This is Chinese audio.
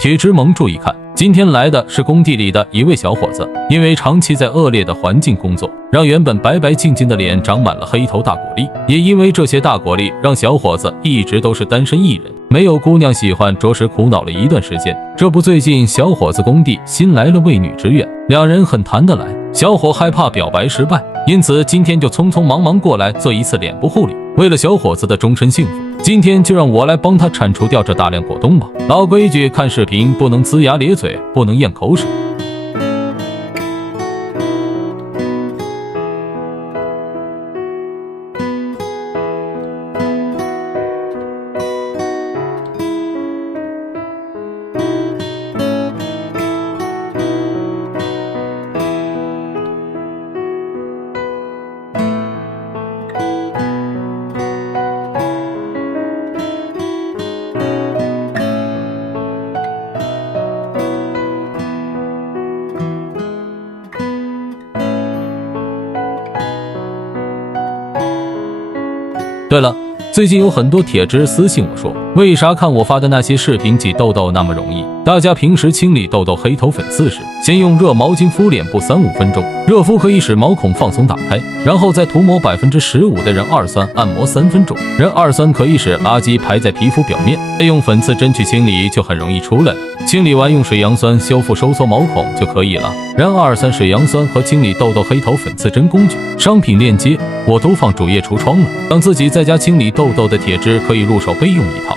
铁汁萌注意看，今天来的是工地里的一位小伙子，因为长期在恶劣的环境工作，让原本白白净净的脸长满了黑头大果粒，也因为这些大果粒，让小伙子一直都是单身一人，没有姑娘喜欢，着实苦恼了一段时间。这不，最近小伙子工地新来了位女职员，两人很谈得来，小伙害怕表白失败，因此今天就匆匆忙忙过来做一次脸部护理。为了小伙子的终身幸福，今天就让我来帮他铲除掉这大量果冻吧。老规矩，看视频不能龇牙咧嘴，不能咽口水。对了，最近有很多铁汁私信我说，为啥看我发的那些视频挤痘痘那么容易？大家平时清理痘痘、黑头、粉刺时，先用热毛巾敷脸部3-5分钟，热敷可以使毛孔放松打开，然后再涂抹15%的壬二酸，按摩3分钟。壬二酸可以使垃圾排在皮肤表面，再用粉刺针去清理就很容易出来了。清理完用水杨酸修复收缩毛孔就可以了。壬二酸、水杨酸和清理痘痘、黑头、粉刺针工具商品链接我都放主页橱窗了，让自己在家清理痘痘的铁汁可以入手备用一套。